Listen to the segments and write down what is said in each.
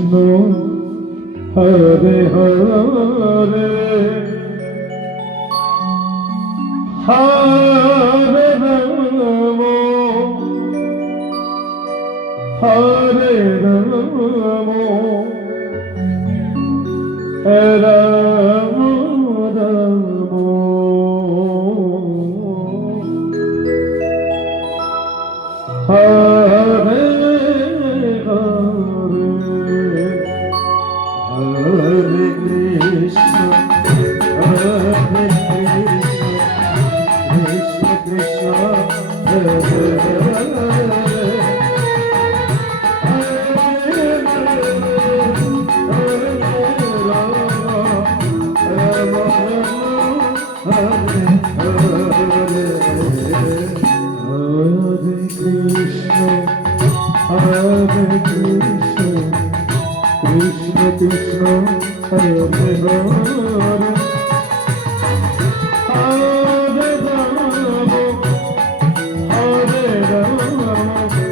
Krishna Hare Hare Hare Ram Hare Ram Ram Ram Hare Hare Hare Krishna Hare Krishna Krishna Hare Krishna Krishna Hare Hare Hare Rama Hare Rama Hare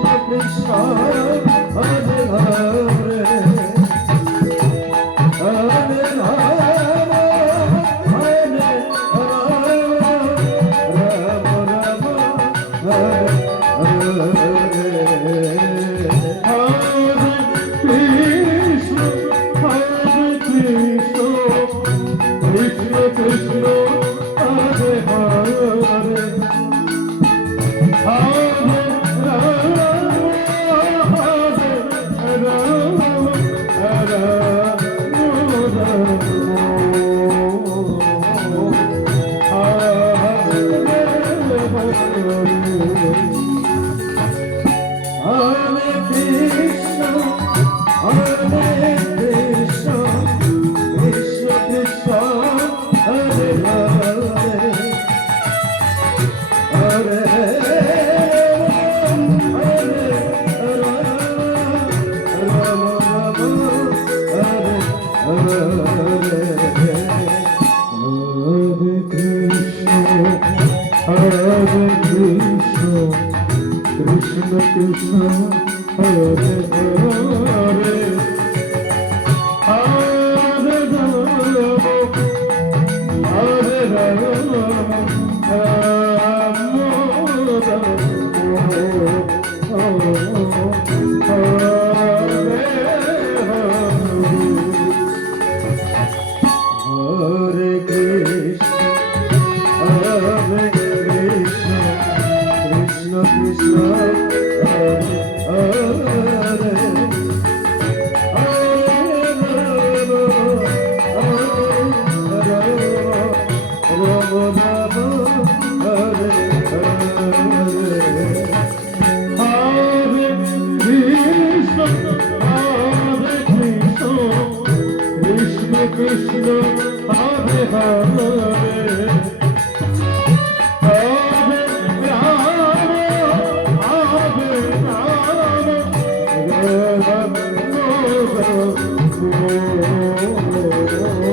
Krishna Krishna Hare Hare Hare Rama Hare Rama Rama Rama Hare Hare Hare Krishna Krishna Krishna Hare Hare Krishna Krishna Hare Hare Hare Rama Hare Rama Hare Krishna Hare Krishna Krishna Krishna Hare Hare Krishna Hare Hare Oh